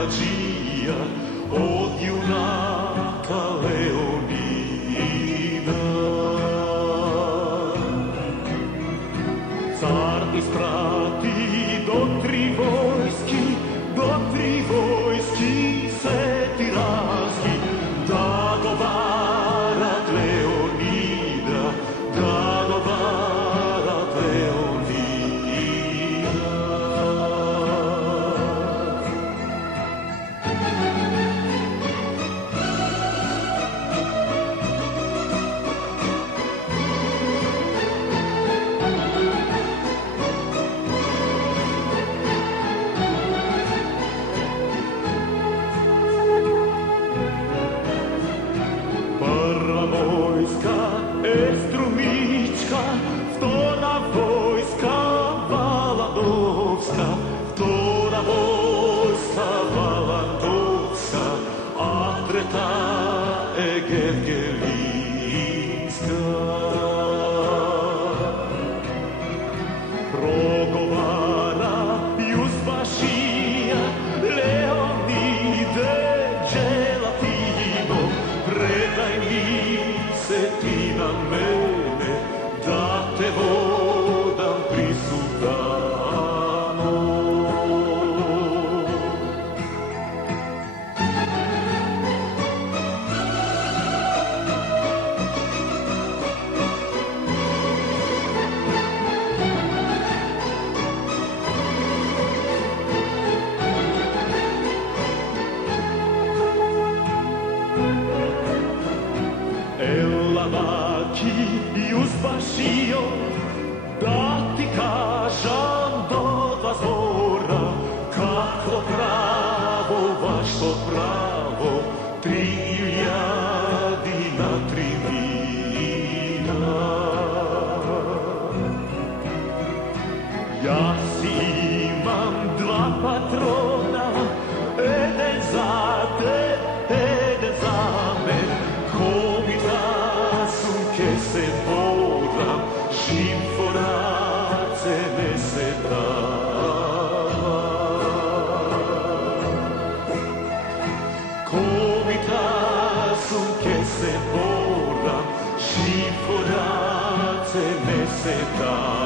Leopađija od junaka Leonida. Car isprati do tri vojski sveti razgi, da dobarat Leonida, da dobarat Leonida. Prva vojska Estrumička, vtora vojska Valadovska, vtora vojska Valadovska, a treta Egergelinska. Progovara Jusbašija, Leonide, Đelatino, predaj mi se ti na mene, da te vodam pri sultanu. Ela maki Jusbašio, da ti kažam do dva zbora, kako pravo, baš to pravo, 3000 na 3 vina. Ja si imam dva patrona, jedan za te, jedan za me, ko mi da sunke se boram, šimforace ne se dava. Ko mi da sunke se boram, šimforace ne se dava.